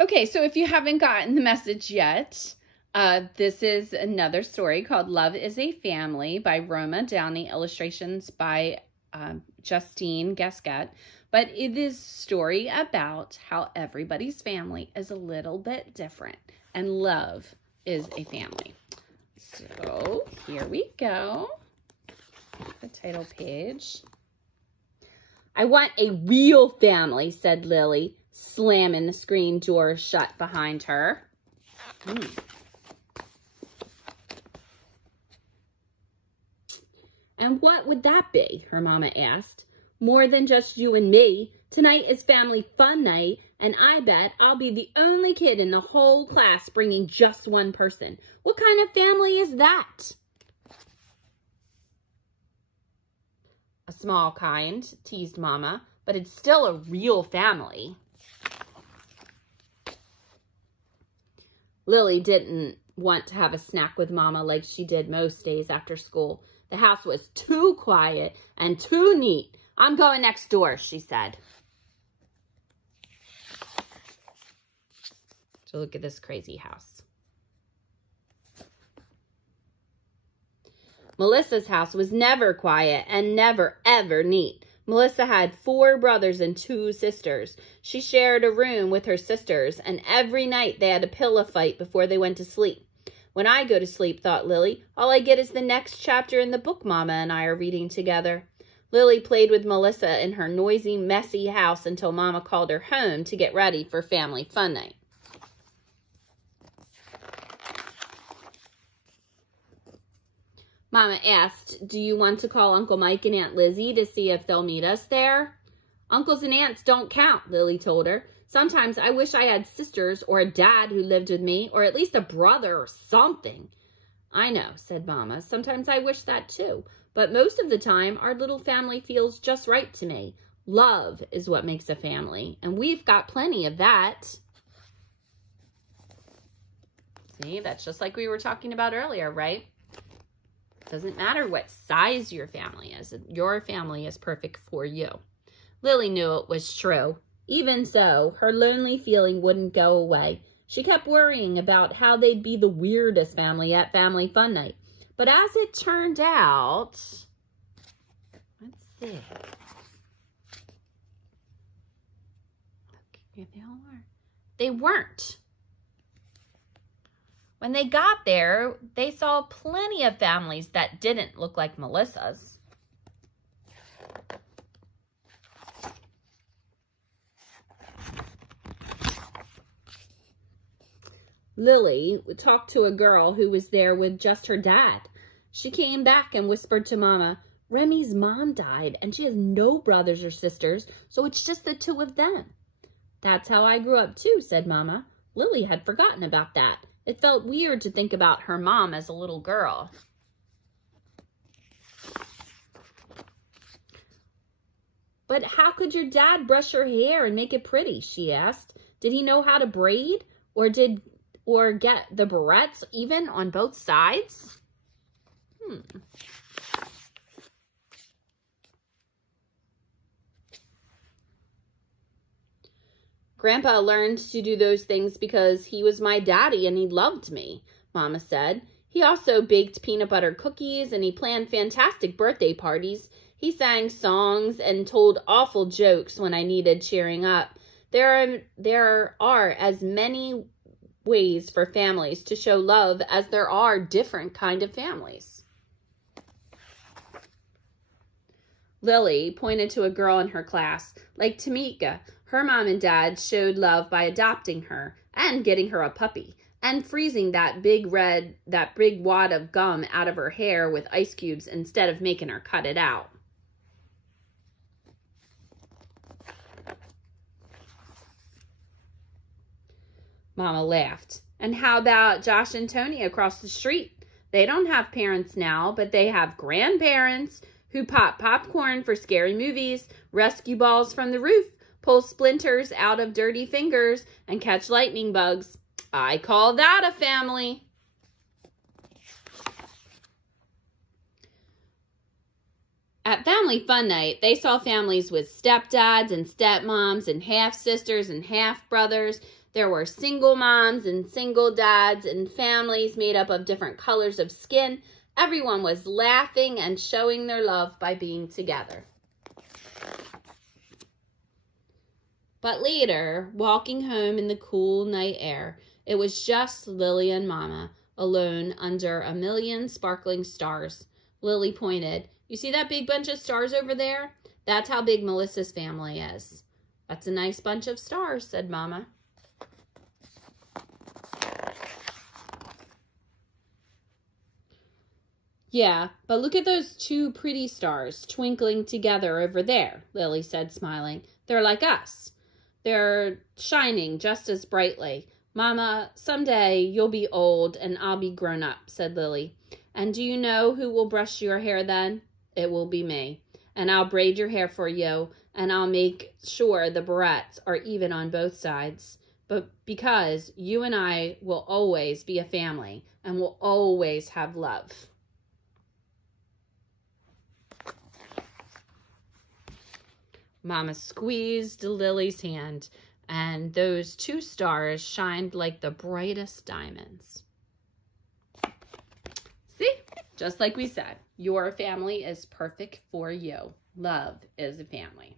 Okay, so if you haven't gotten the message yet, this is another story called Love is a Family by Roma Downey, illustrations by Justine Gasquet. But it is a story about how everybody's family is a little bit different, and love is a family. So here we go. The title page. I want a real family, said Lily, slamming the screen door shut behind her. And what would that be? Her mama asked. More than just you and me. Tonight is family fun night, and I bet I'll be the only kid in the whole class bringing just one person. What kind of family is that? A small kind, teased Mama, but it's still a real family. Lily didn't want to have a snack with Mama like she did most days after school. The house was too quiet and too neat. I'm going next door, she said. So look at this crazy house. Melissa's house was never quiet and never, ever neat. Melissa had 4 brothers and 2 sisters. She shared a room with her sisters, and every night they had a pillow fight before they went to sleep. When I go to sleep, thought Lily, all I get is the next chapter in the book Mama and I are reading together. Lily played with Melissa in her noisy, messy house until Mama called her home to get ready for family fun night. Mama asked, do you want to call Uncle Mike and Aunt Lizzie to see if they'll meet us there? Uncles and aunts don't count, Lily told her. Sometimes I wish I had sisters or a dad who lived with me, or at least a brother or something. I know, said Mama. Sometimes I wish that too. But most of the time, our little family feels just right to me. Love is what makes a family, and we've got plenty of that. See, that's just like we were talking about earlier, right? Doesn't matter what size your family is. Your family is perfect for you. Lily knew it was true. Even so, her lonely feeling wouldn't go away. She kept worrying about how they'd be the weirdest family at Family Fun Night. But as it turned out, let's see. Here they all are. They weren't. When they got there, they saw plenty of families that didn't look like Melissa's. Lily talked to a girl who was there with just her dad. She came back and whispered to Mama, Remy's mom died and she has no brothers or sisters, so it's just the 2 of them. That's how I grew up too, said Mama. Lily had forgotten about that. It felt weird to think about her mom as a little girl. But how could your dad brush your hair and make it pretty? She asked. Did he know how to braid or get the barrettes even on both sides? Grandpa learned to do those things because he was my daddy and he loved me, Mama said. He also baked peanut butter cookies and he planned fantastic birthday parties. He sang songs and told awful jokes when I needed cheering up. There are as many ways for families to show love as there are different kind of families. Lily pointed to a girl in her class, like Tamika. Her mom and dad showed love by adopting her and getting her a puppy and freezing that big wad of gum out of her hair with ice cubes instead of making her cut it out. Mama laughed. And how about Josh and Tony across the street? They don't have parents now, but they have grandparents who pop popcorn for scary movies, rescue balls from the roof, pull splinters out of dirty fingers, and catch lightning bugs. I call that a family. At Family Fun Night, they saw families with stepdads and stepmoms and half-sisters and half-brothers. There were single moms and single dads and families made up of different colors of skin. Everyone was laughing and showing their love by being together. But later, walking home in the cool night air, it was just Lily and Mama, alone under a million sparkling stars. Lily pointed. You see that big bunch of stars over there? That's how big Melissa's family is. That's a nice bunch of stars, said Mama. Yeah, but look at those two pretty stars twinkling together over there, Lily said, smiling. They're like us. They're shining just as brightly. Mama, someday you'll be old and I'll be grown up, said Lily. And do you know who will brush your hair then? It will be me. And I'll braid your hair for you, and I'll make sure the barrettes are even on both sides. But because you and I will always be a family and will always have love. Mama squeezed Lily's hand, and those two stars shined like the brightest diamonds. See? Just like we said, your family is perfect for you. Love is a family.